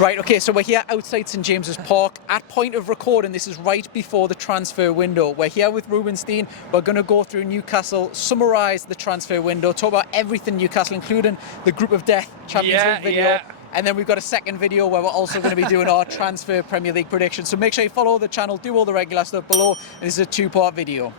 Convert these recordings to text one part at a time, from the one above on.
Right, okay, so we're here outside St James's Park. At point of recording, this is right before the transfer window. We're here with Roobenstein. We're going to go through Newcastle, summarise the transfer window, talk about everything Newcastle, including the Group of Death Champions League video. And then we've got a second video where we're also going to be doing our transfer Premier League predictions. So make sure you follow the channel, do all the regular stuff below. And this is a two-part video.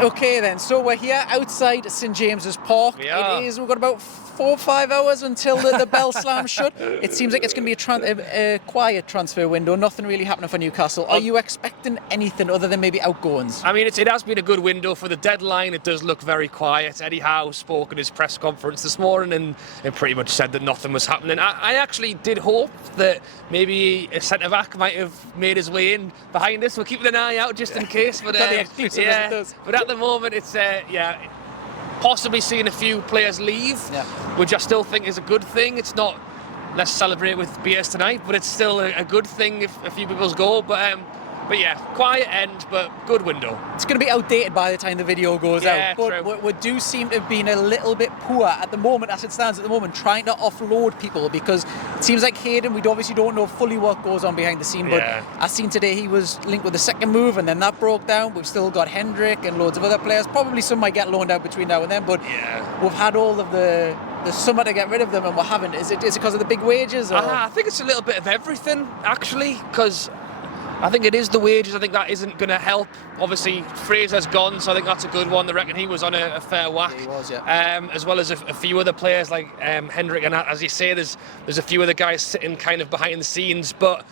Okay then, so we're here outside St James's Park. We've got about 4 or 5 hours until the bell slams shut. It seems like it's going to be a quiet transfer window, nothing really happening for Newcastle. Are you expecting anything other than maybe outgoings? I mean, it has been a good window for the deadline. It does look very quiet. Eddie Howe spoke at his press conference this morning and pretty much said that nothing was happening. I actually did hope that maybe a centre-back might have made his way in behind us. We're keeping an eye out just in case. But but at the moment, it's possibly seeing a few players leave, which I still think is a good thing. It's not let's celebrate with beers tonight, but it's still a good thing if a few people go. But yeah, quiet end, but good window. It's going to be outdated by the time the video goes out. But true. We do seem to have been a little bit poor at the moment, as it stands at the moment, trying to offload people, because it seems like Hayden, we obviously don't know fully what goes on behind the scene, but I seen today he was linked with the second move and then that broke down. We've still got Hendrick and loads of other players. Probably some might get loaned out between now and then, but we've had all of the summer to get rid of them and we haven't. Is it because of the big wages? Or? I think it's a little bit of everything, actually, because I think it is the wages. I think that isn't going to help. Obviously, Fraser's gone, so I think that's a good one. I reckon he was on a fair whack. Yeah, he was, as well as a few other players like Hendrick, and as you say, there's a few other guys sitting kind of behind the scenes. But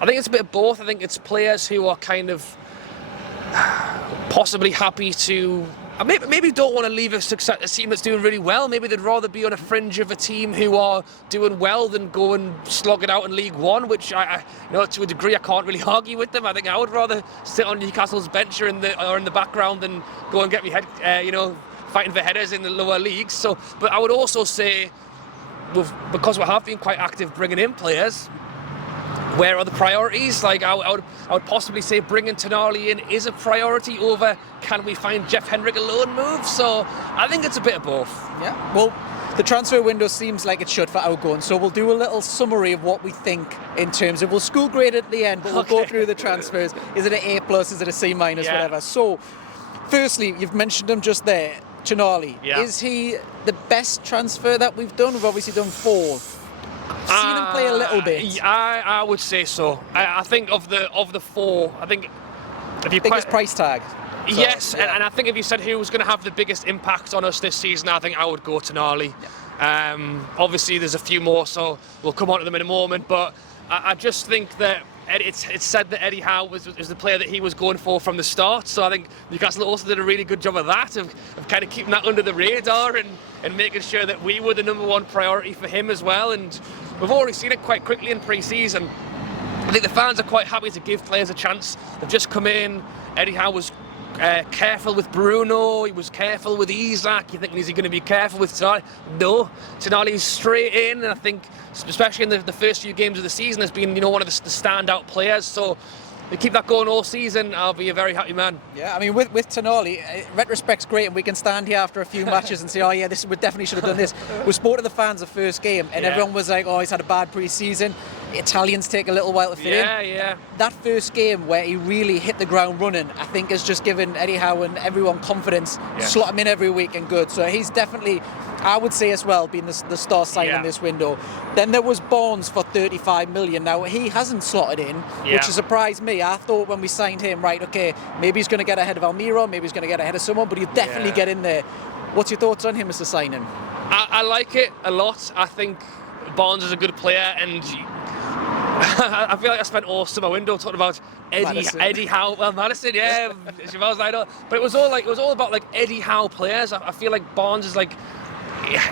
I think it's a bit of both. I think it's players who are kind of possibly happy to. Maybe don't want to leave a team that's doing really well. Maybe they'd rather be on a fringe of a team who are doing well than go and slog it out in League One, which I to a degree I can't really argue with them. I think I would rather sit on Newcastle's bench or in the background than go and get me head, fighting for headers in the lower leagues. So, but I would also say, because we have been quite active bringing in players, where are the priorities? Like I would possibly say bringing Tonali in is a priority over can we find Jeff Hendrick a loan move? So I think it's a bit of both. Yeah, well, the transfer window seems like it should for outgoing, so we'll do a little summary of what we think in terms of, we'll school grade at the end, but we'll go through the transfers. Is it an A+, is it a C-, whatever? So, firstly, you've mentioned him just there, Tonali. Is he the best transfer that we've done? We've obviously done 4. Seen him play a little bit. I would say so. I think of the 4, I think if you biggest price tag. So, yes, and I think if you said who was going to have the biggest impact on us this season, I think I would go Tonali. Obviously, there's a few more, so we'll come on to them in a moment. But I just think that it's said that Eddie Howe was the player that he was going for from the start. So I think Newcastle also did a really good job of that, of kind of keeping that under the radar and making sure that we were the number one priority for him as well. And we've already seen it quite quickly in pre-season. I think the fans are quite happy to give players a chance. They've just come in. Eddie Howe was careful with Bruno, he was careful with Isak. You think, is he going to be careful with Tonali? No, Tonali's straight in, and I think especially in the first few games of the season has been one of the standout players. So they keep that going all season, I'll be a very happy man. Yeah, I mean, with Tonali, retrospect's great, and we can stand here after a few matches and say, oh yeah, we definitely should have done this. We spoke to the fans the first game, and everyone was like, oh, he's had a bad pre-season. Italians take a little while to fit in. That first game where he really hit the ground running, I think has just given Eddie Howe and everyone confidence. Slot him in every week and good. So he's definitely, I would say as well, being the star signing in this window. Then there was Barnes for 35 million. Now he hasn't slotted in, which has surprised me. I thought when we signed him, right, okay, maybe he's going to get ahead of Almiron, maybe he's going to get ahead of someone, but he'll definitely get in there. What's your thoughts on him as a signing? I like it a lot. I think Barnes is a good player, and I feel like I spent all summer window talking about Eddie Howe. Well, Madison, but it was all about like Eddie Howe players. I feel like Barnes is like,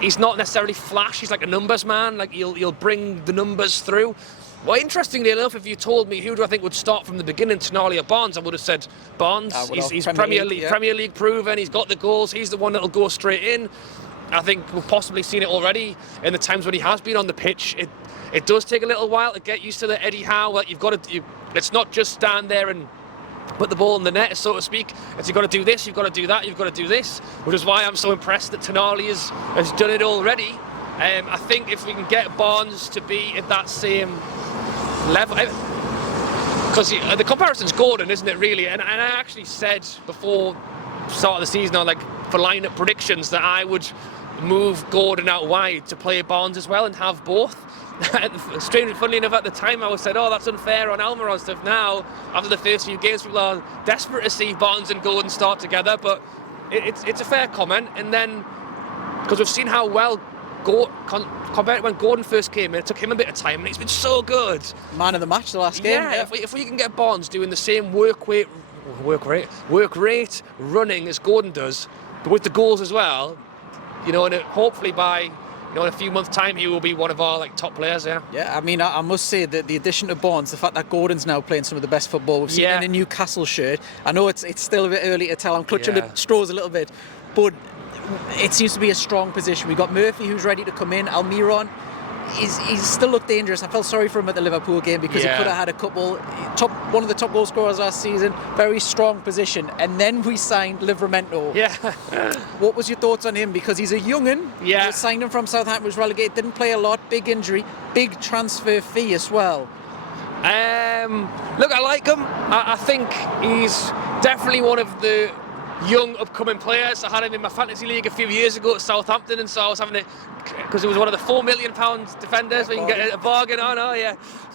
he's not necessarily flash. He's like a numbers man. Like he'll bring the numbers through. Well, interestingly enough, if you told me who do I think would start from the beginning, Tonali or Barnes, I would have said Barnes. He's Premier League proven. He's got the goals. He's the one that'll go straight in. I think we've possibly seen it already in the times when he has been on the pitch. It does take a little while to get used to the Eddie Howe. Like it's not just stand there and put the ball in the net, so to speak. It's you've got to do this, you've got to do that, you've got to do this, which is why I'm so impressed that Tonali has done it already. I think if we can get Barnes to be at that same level, because the comparison's Gordon, isn't it, really? And I actually said before the start of the season, for lineup predictions, that I would move Gordon out wide to play Barnes as well and have both. Strangely, funnily enough, at the time I said, oh, that's unfair on Almiron stuff. Now, after the first few games, people are desperate to see Barnes and Gordon start together, but it's a fair comment. And then, because we've seen how well compared to when Gordon first came in, it took him a bit of time, and he's been so good. Man of the match the last game. Yeah, if we can get Barnes doing the same work rate running as Gordon does, but with the goals as well, and hopefully by in a few months' time, he will be one of our top players. Yeah, I mean, I must say that the addition of Barnes, the fact that Gordon's now playing some of the best football we've seen in a Newcastle shirt. I know it's still a bit early to tell. I'm clutching the straws a little bit, but it seems to be a strong position. We've got Murphy, who's ready to come in. Almiron, he's still looked dangerous. I felt sorry for him at the Liverpool game because he could have had a couple. One of the top goal scorers last season. Very strong position. And then we signed Livramento. Yeah. What was your thoughts on him? Because he's a young'un. Yeah. We signed him from Southampton, was relegated, didn't play a lot, big injury, big transfer fee as well. Look, I like him. I think he's definitely one of the young upcoming players. I had him in my fantasy league a few years ago at Southampton, and so I was having it because he was one of the £4 million defenders where you can get a bargain on.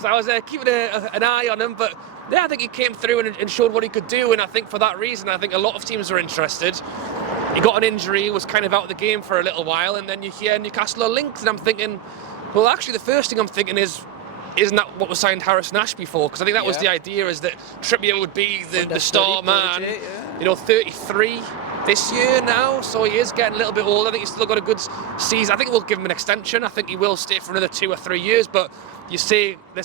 So I was keeping an eye on him, but I think he came through and showed what he could do, and I think for that reason I think a lot of teams are interested. He got an injury, was kind of out of the game for a little while, and then you hear Newcastle are linked, and I'm thinking, well, actually the first thing I'm thinking is, isn't that what was signed Harrison Ashby for? Because I think that was the idea, is that Trippier would be the star man. 33 this year now, so he is getting a little bit older. I think he's still got a good season. I think we'll give him an extension. I think he will stay for another 2 or 3 years, but let's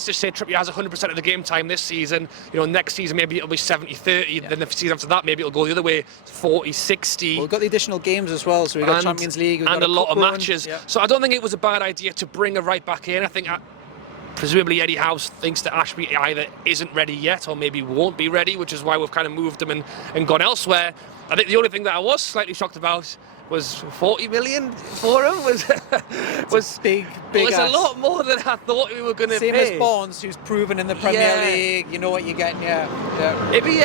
just say Trippier has 100% of the game time this season. Next season maybe it'll be 70-30, then the season after that maybe it'll go the other way, 40-60. Well, we've got the additional games as well, so we've got Champions League, and a lot of matches. So I don't think it was a bad idea to bring a right back in. I think presumably Eddie Howe thinks that Ashby either isn't ready yet or maybe won't be ready, which is why we've kind of moved him and gone elsewhere. I think the only thing that I was slightly shocked about was 40 million for him was big was a lot more than I thought we were going to pay. Same as Barnes, who's proven in the Premier League. You know what you're getting. If he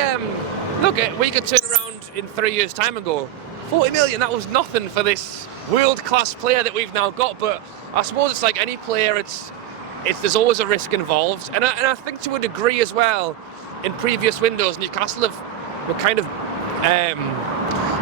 look, we could turn around in 3 years' time and go 40 million. That was nothing for this world-class player that we've now got. But I suppose it's like any player. There's always a risk involved, and I think to a degree as well. In previous windows, Newcastle were kind of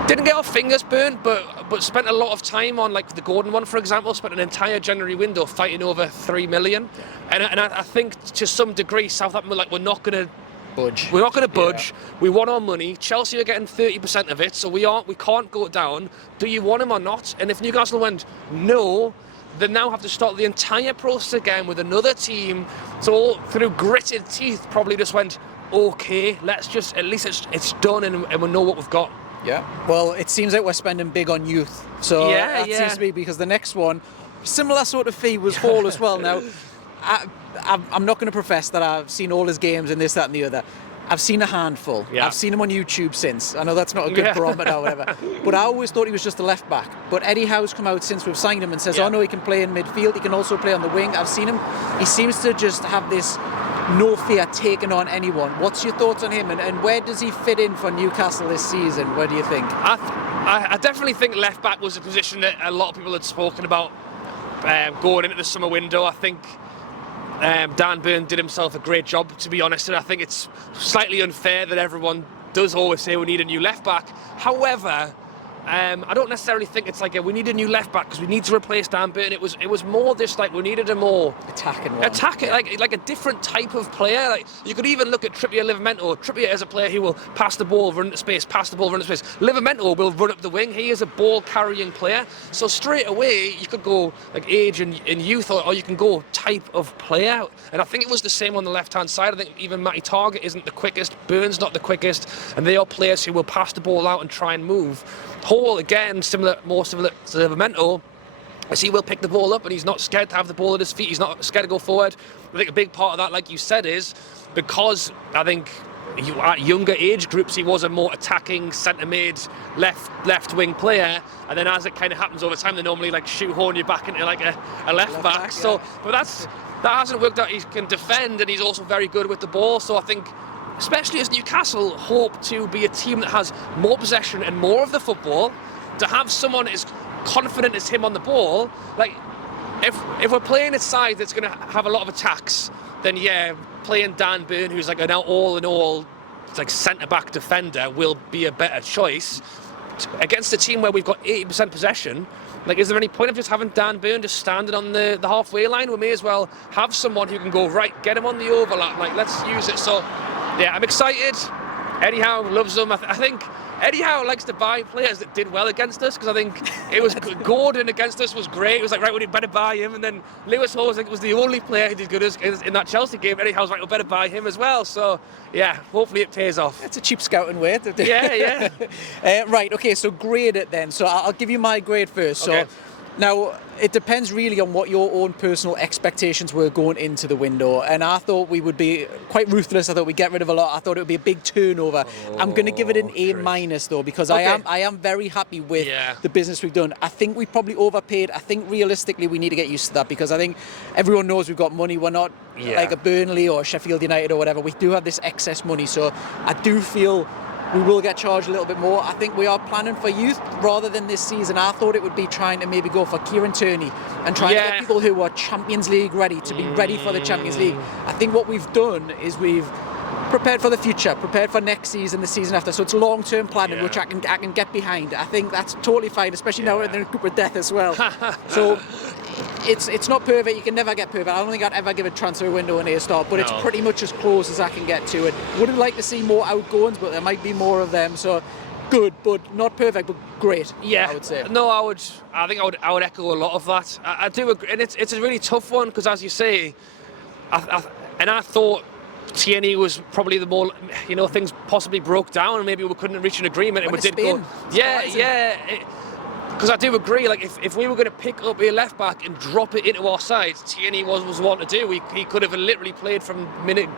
didn't get our fingers burnt, but spent a lot of time on, like the Gordon one, for example, spent an entire January window fighting over 3 million, and I think to some degree Southampton were like, we're not going to budge. We're not going to budge. We want our money. Chelsea are getting 30% of it, so we can't go down. Do you want him or not? And if Newcastle went no, they now have to start the entire process again with another team. So through gritted teeth, probably just went, okay, let's just, at least it's done and we know what we've got. Yeah. Well, it seems like we're spending big on youth. So that seems to be, because the next one, similar sort of fee, was Hall as well. Now, I'm not going to profess that I've seen all his games and this, that and the other. I've seen a handful. Yeah. I've seen him on YouTube since. I know that's not a good barometer or whatever. But I always thought he was just a left back. But Eddie Howe's come out since we've signed him and says, oh no, he can play in midfield. He can also play on the wing. I've seen him. He seems to just have this no fear taking on anyone. What's your thoughts on him? And where does he fit in for Newcastle this season? What do you think? I definitely think left back was a position that a lot of people had spoken about going into the summer window. I think Dan Burn did himself a great job, to be honest, and I think it's slightly unfair that everyone does always say we need a new left back. However, I don't necessarily think it's like we need a new left back because we need to replace Dan Burn. It was more this, like, we needed a more attacking, like a different type of player. Like, you could even look at Trippier, Livramento. Trippier is a player who will pass the ball, run into space, pass the ball, run into space. Livramento will run up the wing. He is a ball carrying player. So straight away you could go like age and youth, or you can go type of player. And I think it was the same on the left hand side. I think even Matty Targett isn't the quickest, Burns not the quickest, and they are players who will pass the ball out and try and move. Hall, again, more similar to Livramento, as he will pick the ball up and he's not scared to have the ball at his feet. He's not scared to go forward. I think a big part of that, like you said, is because I think at younger age groups, he was a more attacking centre-mid, left wing player, and then as it kind of happens over time, they normally like shoehorn you back into like a left back. So, but that hasn't worked out. He can defend, and he's also very good with the ball. So I think, especially as Newcastle hope to be a team that has more possession and more of the football, to have someone as confident as him on the ball, like if we're playing a side that's going to have a lot of attacks, then yeah, playing Dan Burn, who's like an all in all like centre-back defender, will be a better choice. Against a team where we've got 80% possession, like, is there any point of just having Dan Burn just standing on the halfway line? We may as well have someone who can go, right, get him on the overlap, like, let's use it. So, yeah, I'm excited. Eddie Howe loves them. I think Eddie Howe likes to buy players that did well against us, because I think it was Gordon against us was great. It was like, right, we better buy him. And then Lewis Hall was the only player who did good in that Chelsea game. Eddie Howe's like, we better buy him as well. So, yeah, hopefully it pays off. It's a cheap scouting way. Yeah. Right, okay, so grade it then. So I'll give you my grade first. Okay. So now, it depends really on what your own personal expectations were going into the window. And I thought we would be quite ruthless. I thought we'd get rid of a lot. I thought it would be a big turnover. I'm going to give it an A- though, because I am very happy with the business we've done. I think we probably overpaid. I think realistically we need to get used to that, because I think everyone knows we've got money. We're not like a Burnley or Sheffield United or whatever. We do have this excess money. So I do feel we will get charged a little bit more. I think we are planning for youth rather than this season. I thought it would be trying to maybe go for Kieran Tierney and trying to get people who are Champions League ready to be ready for the Champions League. I think what we've done is we've prepared for the future, prepared for next season, the season after. So it's long-term planning, which I can get behind. I think that's totally fine, especially now we're in the group of death as well. So it's not perfect. You can never get perfect. I don't think I'd ever give a transfer window an A-star, but it's pretty much as close as I can get to it. Wouldn't like to see more outgoings, but there might be more of them. So good, but not perfect, but great. Yeah, I would say. No, I think I would echo a lot of that. I do agree, and it's a really tough one, because as you say, I thought Tierney was probably the more, things possibly broke down and maybe we couldn't reach an agreement, and we did go. Yeah. Because I do agree, like if we were going to pick up a left back and drop it into our side, Tierney was one to do. He could have literally played from minute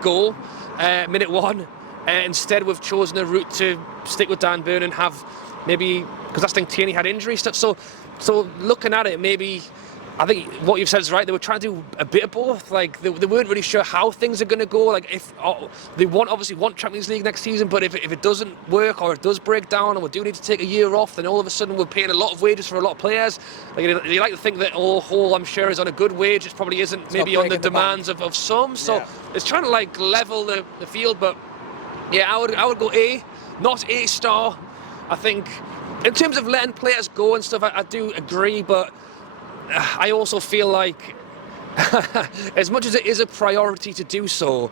one. Instead, we've chosen a route to stick with Dan Burn and have maybe, because I think Tierney had injury stuff. So looking at it, maybe I think what you've said is right. They were trying to do a bit of both. Like they weren't really sure how things are going to go. Like if they obviously want Champions League next season, but if it doesn't work or it does break down and we do need to take a year off, then all of a sudden we're paying a lot of wages for a lot of players. Like you like to think that Hall, I'm sure, is on a good wage. It probably isn't. Maybe on the demands of some. So it's trying to like level the field. But yeah, I would go A, not A-star. I think in terms of letting players go and stuff, I do agree, but I also feel like as much as it is a priority to do so,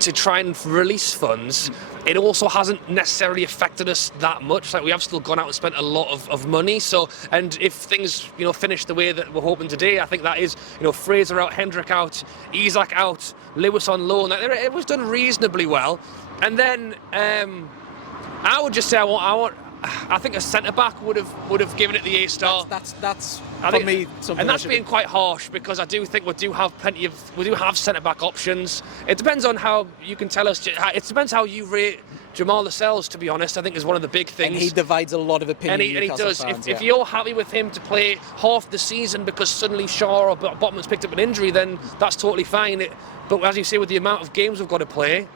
to try and release funds, it also hasn't necessarily affected us that much. Like we have still gone out and spent a lot of money. So, and if things finish the way that we're hoping today, I think that is Fraser out, Hendrick out, Isak out, Lewis on loan. It was done reasonably well. And then I would just say I think a centre back would have given it the A-star. That's for me something. And that's being quite harsh, because I do think we do have centre back options. It depends on how you can tell us. It depends how you rate Jamal Lascelles, to be honest. I think is one of the big things. And he divides a lot of opinion. And he does. Fans, if you're happy with him to play half the season because suddenly Shaw or Botman's picked up an injury, then that's totally fine. But as you say, with the amount of games we've got to play,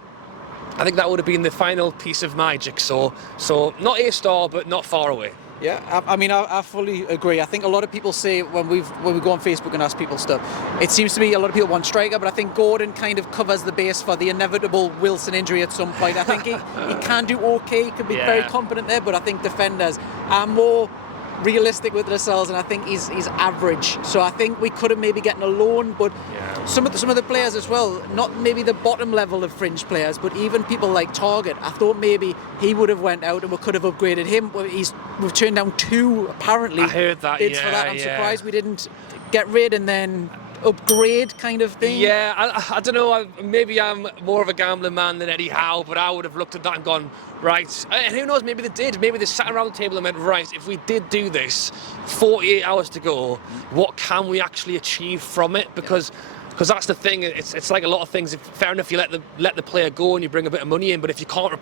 I think that would have been the final piece of my jigsaw. So not A-star, but not far away. Yeah, I mean, I fully agree. I think a lot of people say when we go on Facebook and ask people stuff, it seems to me a lot of people want striker, but I think Gordon kind of covers the base for the inevitable Wilson injury at some point. I think he can do okay, he can be very competent there, but I think defenders are more realistic with Lascelles, and I think he's average. So I think we could have maybe gotten a loan, but some of the players as well, not maybe the bottom level of fringe players, but even people like Target, I thought maybe he would have went out and we could have upgraded him. We've turned down 2 apparently. I heard that. Bids for that. I'm surprised we didn't get rid and then upgrade kind of thing. Yeah, I don't know. Maybe I'm more of a gambling man than Eddie Howe, but I would have looked at that and gone, right. And who knows? Maybe they did. Maybe they sat around the table and went, right, if we did do this, 48 hours to go, what can we actually achieve from it? Because because that's the thing. It's like a lot of things. Fair enough, you let the player go and you bring a bit of money in, but if you can't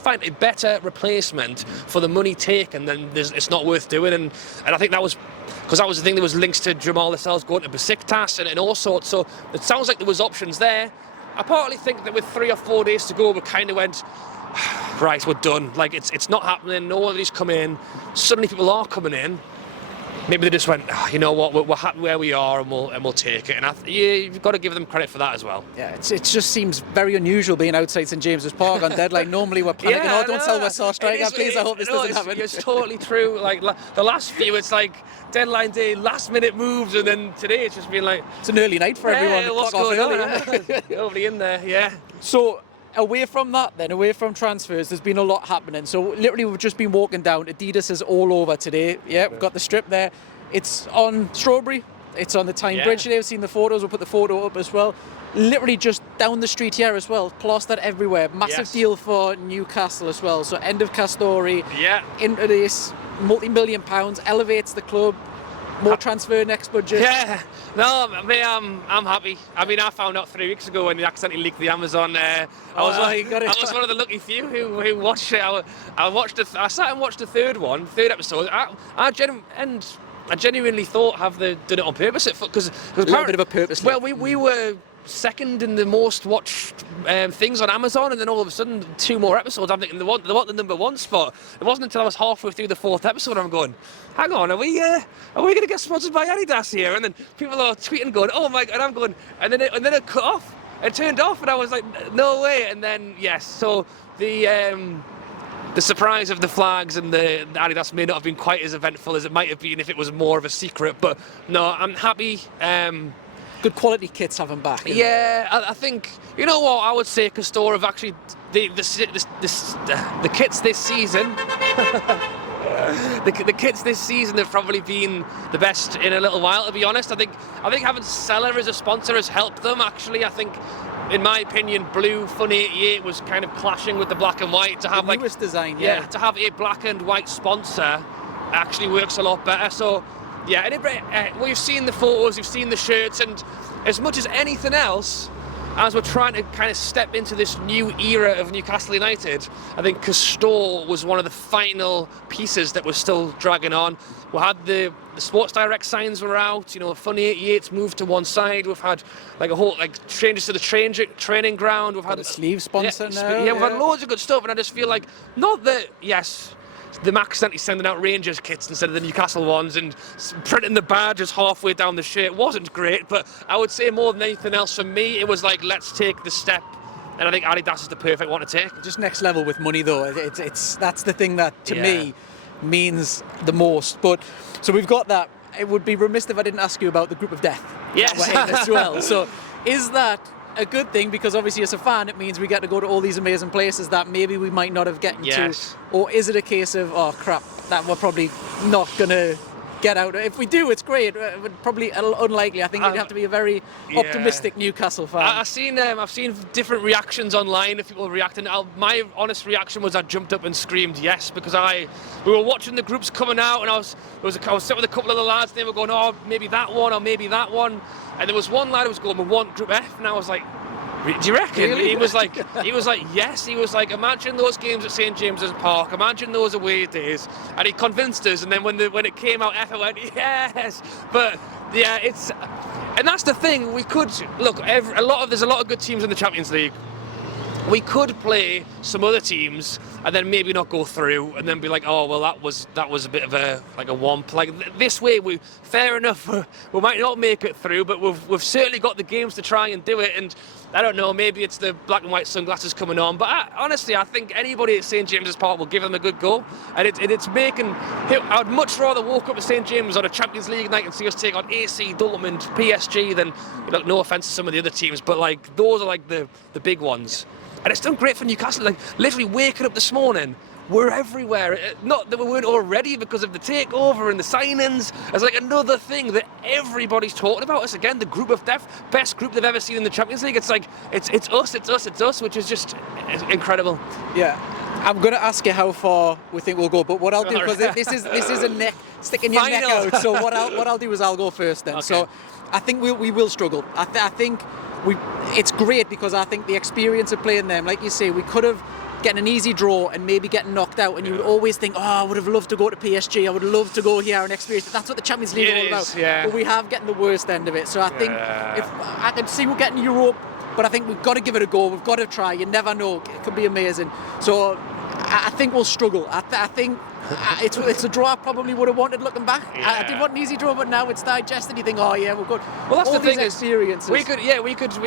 find a better replacement for the money taken, then it's not worth doing. And I think that was because that was the thing. There was links to Jamal Lascelles going to Besiktas and all sorts. So it sounds like there was options there. I partly think that with 3 or 4 days to go, we kind of went, right, we're done. Like it's not happening. Nobody's come in. Suddenly people are coming in. Maybe they just went, you know what, we're happy where we are, and we'll take it. And you've got to give them credit for that as well. Yeah, it just seems very unusual being outside St James's Park on deadline. Normally we're panicking, don't sell our star striker, please. I hope this doesn't happen. It's totally true. Like the last few, it's like deadline day, last minute moves, and then today it's just been like it's an early night for everyone. What's going on? Nobody in there, yeah. So away from that then, away from transfers, there's been a lot happening. So literally we've just been walking down. Adidas is all over today. Yeah, we've got the strip there. It's on Strawberry. It's on the Tyne Bridge today. We've seen the photos. We'll put the photo up as well. Literally just down the street here as well. Plastered everywhere. Massive deal for Newcastle as well. So end of Castori. Yeah. Into this multi-million pounds. Elevates the club. More transfer next budget. Yeah. No, mate, I'm happy. I mean, I found out 3 weeks ago when they accidentally leaked the Amazon. I was one of the lucky few who watched it. I sat and watched the third episode. I genuinely thought, have they done it on purpose? Because a little bit of a purpose. Well, we were second in the most watched things on Amazon, and then all of a sudden 2 more episodes. I'm thinking they want the #1 spot. It wasn't until I was halfway through the 4th episode I'm going, hang on, are we going to get sponsored by Adidas here? And then people are tweeting going, oh my god, and I'm going, and then it cut off. It turned off, and I was like, no way. And then yes, so the surprise of the flags and the Adidas may not have been quite as eventful as it might have been if it was more of a secret. But no, I'm happy. Good quality kits have them back. Yeah, I think, you know what, I would say Castore have actually, the kits this season, the kits this season have probably been the best in a little while, to be honest. I think having Seller as a sponsor has helped them, actually. I think, in my opinion, blue Fun 88 was kind of clashing with the black and white. To have the newest design, to have a black and white sponsor actually works a lot better. So yeah, and we've seen the photos, we've seen the shirts, and as much as anything else, as we're trying to kind of step into this new era of Newcastle United, I think Castore was one of the final pieces that was still dragging on. We had the Sports Direct signs were out, Fun 88's moved to one side. We've had like a whole changes to the training ground. We've had a sleeve sponsor now. Yeah, we've had loads of good stuff, and I just feel like the accidentally sending out Rangers kits instead of the Newcastle ones and printing the badges halfway down the shirt wasn't great, but I would say more than anything else for me, it was like, let's take the step, and I think Adidas is the perfect one to take. Just next level with money though. It's that's the thing that to me means the most. But so we've got that. It would be remiss if I didn't ask you about the group of death. Yes. As well. So is that a good thing? Because obviously as a fan it means we get to go to all these amazing places that maybe we might not have gotten to, or is it a case of, oh crap, that we're probably not gonna get out? If we do, it's great, but probably unlikely. I think you'd have to be a very optimistic Newcastle fan. I've seen different reactions online of people reacting. My honest reaction was I jumped up and screamed yes, because we were watching the groups coming out, and I was sitting with a couple of the lads, and they were going, oh, maybe that one or maybe that one. And there was one lad who was going, we want Group F, and I was like, do you reckon? Really? He was like, yes. He was like, imagine those games at St James's Park, imagine those away days, and he convinced us. And then when it came out, F, I went yes. But yeah, and that's the thing. We could look. There's a lot of good teams in the Champions League. We could play some other teams and then maybe not go through, and then be like, oh well, that was a bit of a womp. Like this way, fair enough. We might not make it through, but we've certainly got the games to try and do it. And I don't know, maybe it's the black and white sunglasses coming on, but honestly, I think anybody at St James's Park will give them a good go. And it's making. I'd much rather walk up to St James on a Champions League night and see us take on AC, Dortmund, PSG than, no offence to some of the other teams, but like those are like the big ones. And it's done great for Newcastle. Like literally waking up this morning, we're everywhere. Not that we weren't already because of the takeover and the signings. It's like another thing that everybody's talking about. Us again, the group of death, best group they've ever seen in the Champions League. It's like it's us, which is just incredible. Yeah. I'm going to ask you how far we think we'll go, but what I'll do, because this is a neck sticking your neck out. So what I'll do is I'll go first then. Okay. So I think we will struggle. I think it's great because I think the experience of playing them, like you say, we could have getting an easy draw and maybe getting knocked out, and you would always think, oh, I would have loved to go to PSG, I would love to go here and experience it. That's what the Champions League is all about. Yeah. But we have getting the worst end of it. So I think if I can see we're getting Europe, but I think we've got to give it a go. We've got to try. You never know. It could be amazing. So I think we'll struggle. I think it's a draw I probably would have wanted looking back. I did want an easy draw, but now it's digested. You think, oh yeah, we're good. Well, that's all the thing these experiences. we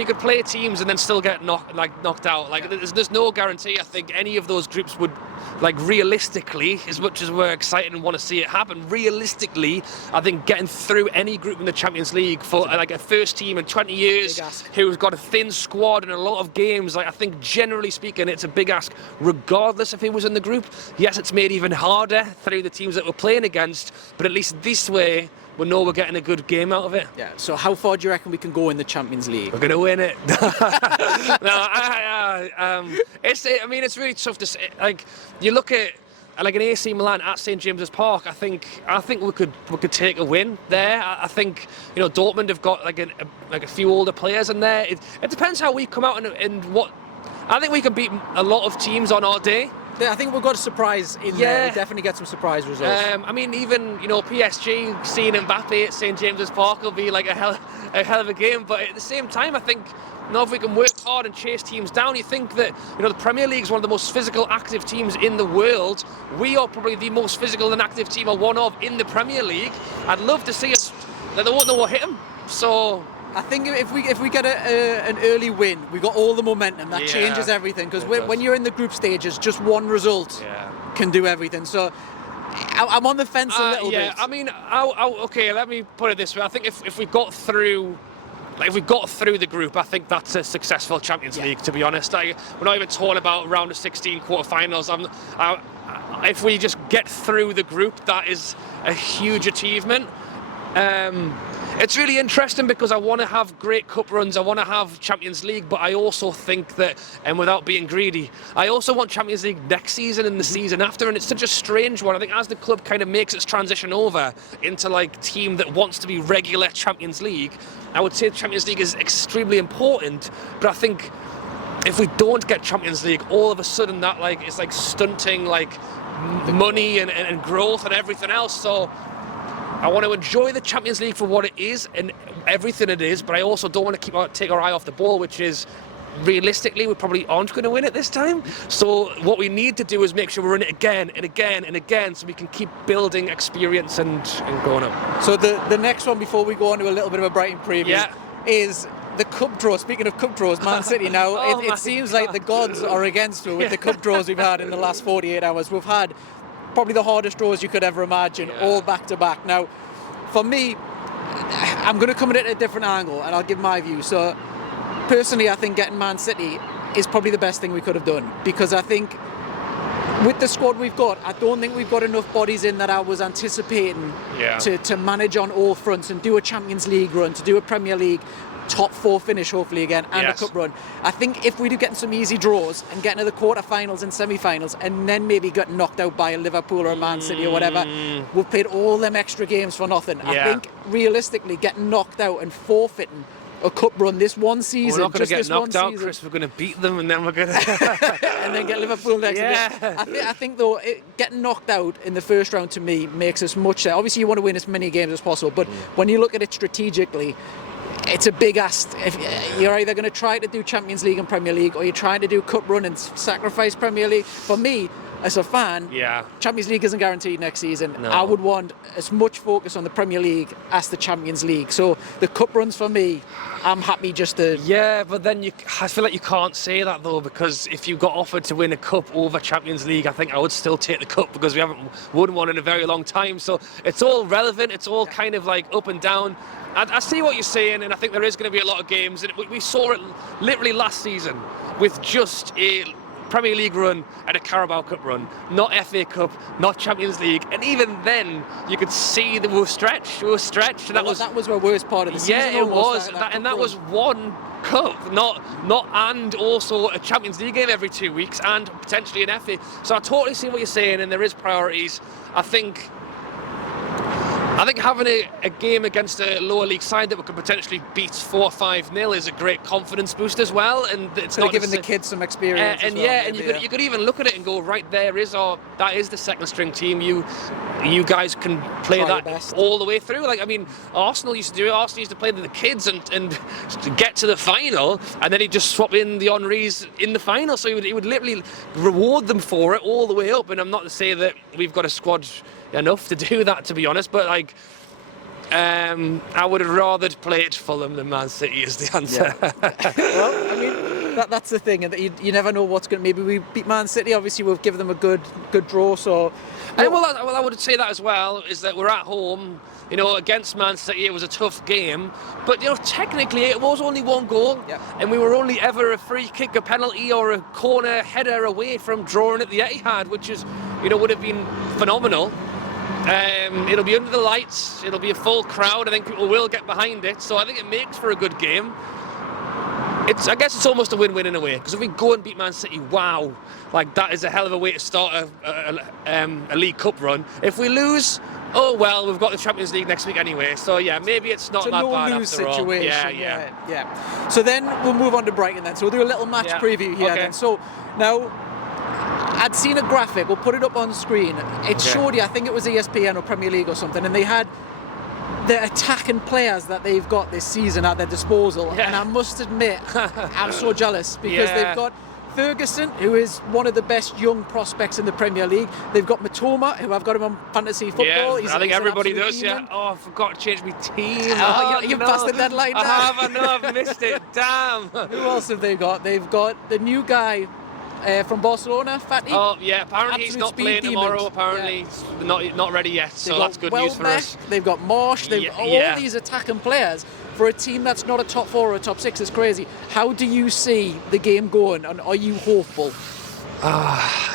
could play teams and then still get knocked out. Like there's no guarantee. I think any of those groups would, like, realistically, as much as we're excited and want to see it happen, realistically, I think getting through any group in the Champions League for like a first team in 20 years who's got a thin squad and a lot of games, like, I think generally speaking, it's a big ask, regardless of who was in the group. Yes, it's made even harder through the teams that we're playing against, but at least this way we know we're getting a good game out of it. Yeah. So how far do you reckon we can go in the Champions League? We're going to win it. It's really tough to say. Like, you look at like an AC Milan at St James's Park. I think we could take a win there. I think, you know, Dortmund have got like a few older players in there. It depends how we come out and what. I think we can beat a lot of teams on our day. Yeah, I think we've got a surprise in there. We definitely get some surprise results. Even, you know, PSG seeing Mbappe at St James's Park will be like a hell of a game. But at the same time, I think, you know, if we can work hard and chase teams down, you think that, you know, the Premier League is one of the most physical, active teams in the world. We are probably the most physical and active team, or one of, in the Premier League. I'd love to see us. They won't know what hit them. So I think if we get an early win, we got all the momentum. That changes everything, because when you're in the group stages, just one result can do everything. So I'm on the fence a little bit. I mean, okay, let me put it this way. I think if we got through. Like, if we got through the group, I think that's a successful Champions League, to be honest. We're not even talking about round of 16 quarterfinals. If we just get through the group, that is a huge achievement. It's really interesting because I want to have great cup runs, I want to have Champions League, but I also think that, and without being greedy, I also want Champions League next season and the season after, and it's such a strange one. I think as the club kind of makes its transition over into like team that wants to be regular Champions League, I would say Champions League is extremely important, but I think if we don't get Champions League, all of a sudden that it's like stunting like money and growth and everything else. So I want to enjoy the Champions League for what it is and everything it is, but I also don't want to take our eye off the ball, which is, realistically, we probably aren't going to win it this time. So what we need to do is make sure we're in it again and again and again, so we can keep building experience and going up. So the next one, before we go on to a little bit of a Brighton preview, is the cup draw. Speaking of cup draws, Man City now, it seems like the gods are against us with the cup draws we've had in the last 48 hours. We've had probably the hardest draws you could ever imagine, all back to back. Now, for me, I'm going to come at it at a different angle, and I'll give my view. So, personally, I think getting Man City is probably the best thing we could have done, because I think with the squad we've got, I don't think we've got enough bodies in that I was anticipating to manage on all fronts and do a Champions League run, to do a Premier League top four finish, hopefully again, and a cup run. I think if we do get some easy draws and get into the quarterfinals and semi-finals, and then maybe get knocked out by a Liverpool or a Man City or whatever, we've played all them extra games for nothing. I think realistically, getting knocked out and forfeiting a cup run this one season. We're not going to get knocked out, Chris. We're going to beat them, and then we're going to and then get Liverpool next. I think though, getting knocked out in the first round to me makes us much. Obviously, you want to win as many games as possible, but when you look at it strategically, it's a big ask. If you're either going to try to do Champions League and Premier League, or you're trying to do cup run and sacrifice Premier League. For me, as a fan, Champions League isn't guaranteed next season. No. I would want as much focus on the Premier League as the Champions League. So the cup runs for me, I'm happy just to... Yeah, but then I feel like you can't say that though, because if you got offered to win a cup over Champions League, I think I would still take the cup, because we haven't won one in a very long time. So it's all relevant. It's all kind of like up and down. I see what you're saying, and I think there is going to be a lot of games. And we saw it literally last season with just a Premier League run and a Carabao Cup run, not FA Cup, not Champions League, and even then you could see that we were stretched. And that was our worst part of the season. Yeah, it was, and that was one cup, not and also a Champions League game every 2 weeks, and potentially an FA. So I totally see what you're saying, and there is priorities. I think I think having a game against a lower league side that we could potentially beat 4 or 5-0 is a great confidence boost as well, and it's not giving the kids some experience. And well, yeah, and you could even look at it and go, right, that is the second string team. You guys can play Try that all the way through. Like, I mean, Arsenal used to do it. Arsenal used to play the kids and get to the final, and then he'd just swap in the Henrys in the final. So he would literally reward them for it all the way up. And I'm not to say that we've got a squad enough to do that, to be honest, but like I would have rather played Fulham than Man City is the answer. Yeah. Well, I mean, that's the thing, and you never know what's going to. Maybe we beat Man City. Obviously, we'll give them a good draw. So, well, I would say that as well. Is that we're at home. You know, against Man City, it was a tough game, but you know, technically, it was only one goal, and we were only ever a free kick, a penalty, or a corner header away from drawing at the Etihad, which is, you know, would have been phenomenal. It'll be under the lights, it'll be a full crowd, I think people will get behind it, so I think it makes for a good game. I guess it's almost a win-win in a way, because if we go and beat Man City, wow, like that is a hell of a way to start a League Cup run. If we lose, oh well, we've got the Champions League next week anyway, so yeah, maybe it's not that bad after situation. all. Yeah. So then we'll move on to Brighton then, so we'll do a little match preview here then. So now, I'd seen a graphic, we'll put it up on screen. It showed you, I think it was ESPN or Premier League or something, and they had the attacking players that they've got this season at their disposal. And I must admit, I'm so jealous because they've got Ferguson, who is one of the best young prospects in the Premier League. They've got Matoma, who I've got him on fantasy football. I think everybody does, Oh, I forgot to change my team. You've passed the deadline now. I know, I've missed it. Damn. Who else have they got? They've got the new guy from Barcelona, Fatty. Oh yeah, apparently he's not playing tomorrow. Apparently he's not ready yet, so that's good news for us. They've got Marsh. They've got all these attacking players for a team that's not a top 4 or a top 6. It's crazy. How do you see the game going, and are you hopeful?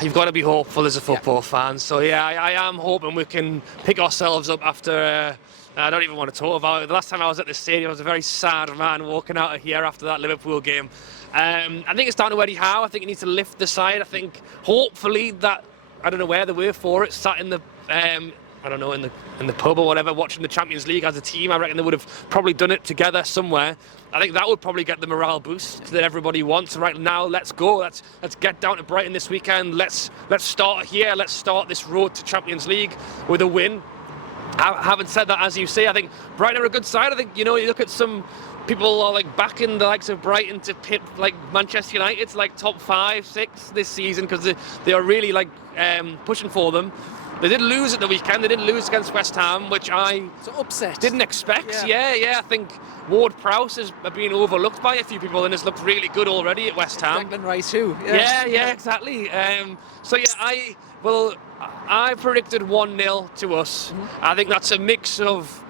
You've got to be hopeful as a football fan. So yeah, I am hoping we can pick ourselves up after. I don't even want to talk about it. The last time I was at the stadium, I was a very sad man walking out of here after that Liverpool game. I think it's down to Eddie Howe. I think he needs to lift the side. I think hopefully that, I don't know where they were for it, sat in the I don't know, in the pub or whatever, watching the Champions League as a team. I reckon they would have probably done it together somewhere. I think that would probably get the morale boost that everybody wants. Right now, let's go. Let's get down to Brighton this weekend. Let's start here. Let's start this road to Champions League with a win. Having said that, as you say, I think Brighton are a good side. I think, you know, you look at some people are like backing the likes of Brighton to pit like Manchester United's like top 5, 6 this season because they are really like pushing for them. They did lose at the weekend. They didn't lose against West Ham, which I didn't expect. Yeah. I think Ward-Prowse has been overlooked by a few people and has looked really good already at West Ham. Declan Rice too. Yeah, exactly. I predicted 1-0 to us. Mm-hmm. I think that's a mix of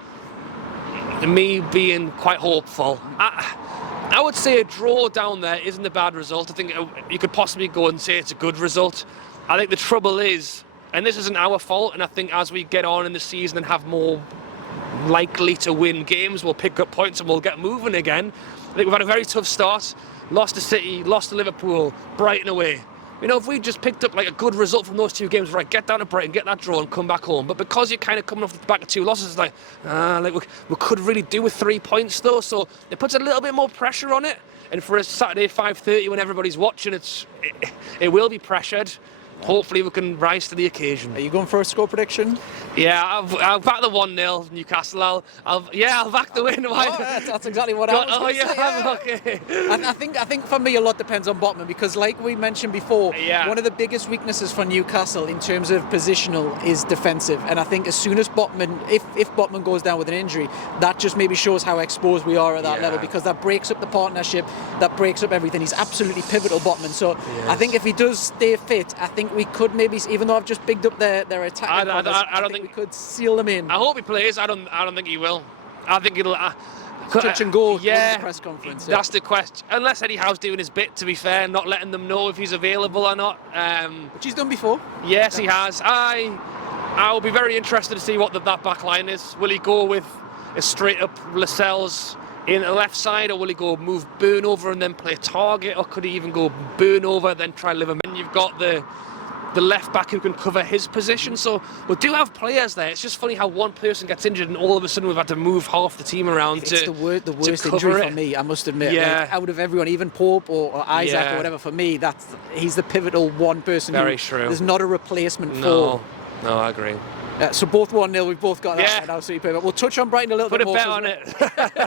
me being quite hopeful. I would say a draw down there isn't a bad result. I think you could possibly go and say it's a good result. I think the trouble is, and this isn't our fault, and I think as we get on in the season and have more likely to win games, we'll pick up points and we'll get moving again. I think we've had a very tough start. Lost to City, lost to Liverpool, Brighton away. You know, if we just picked up like a good result from those 2 games, right, get down to Brighton, get that draw and come back home. But because you're kind of coming off the back of 2 losses, it's like we could really do with 3 points though. So it puts a little bit more pressure on it. And for a Saturday 5:30 when everybody's watching, it will be pressured. Hopefully we can rise to the occasion. Are you going for a score prediction? Yeah, I'll back the 1-0 Newcastle. I'll back the win. That's exactly what I was going to say. Okay. And I think for me a lot depends on Botman because, like we mentioned before, one of the biggest weaknesses for Newcastle in terms of positional is defensive. And I think as soon as Botman, if Botman goes down with an injury, that just maybe shows how exposed we are at that level because that breaks up the partnership, that breaks up everything. He's absolutely pivotal, Botman. So I think if he does stay fit, I think we could maybe, even though I've just bigged up their attack, I don't think we could seal them in. I hope he plays. I don't think he will. I think it'll touch and go. The press conference. That's the question. Unless Eddie Howe's doing his bit, to be fair, not letting them know if he's available or not. Which he's done before. Yes, he has. I will be very interested to see what that back line is. Will he go with a straight up Lascelles in the left side, or will he go move Burn over and then play target, or could he even go Burn over then try Liverman? You've got the the left back who can cover his position. So we do have players there. It's just funny how one person gets injured and all of a sudden we've had to move half the team around. It's the worst cover injury it. for me, I must admit. Yeah. Like, out of everyone, even Pope or Isaac Yeah. or whatever, for me, he's the pivotal one person. Very who true. There's not a replacement No, for. no, I agree. So both 1-0, we've both got that. Yeah. Right now, so we'll touch on Brighton a little Put bit a more. bet on it.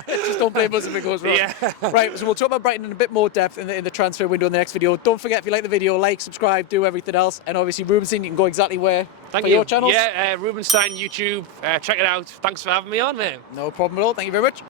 Just don't blame us if it goes wrong. Yeah. Right, so we'll talk about Brighton in a bit more depth in the transfer window in the next video. Don't forget, if you like the video, like, subscribe, do everything else. And obviously, Roobenstein, you can go exactly where? Thank for you. your channels? Yeah, Roobenstein YouTube. Check it out. Thanks for having me on, mate. No problem at all. Thank you very much.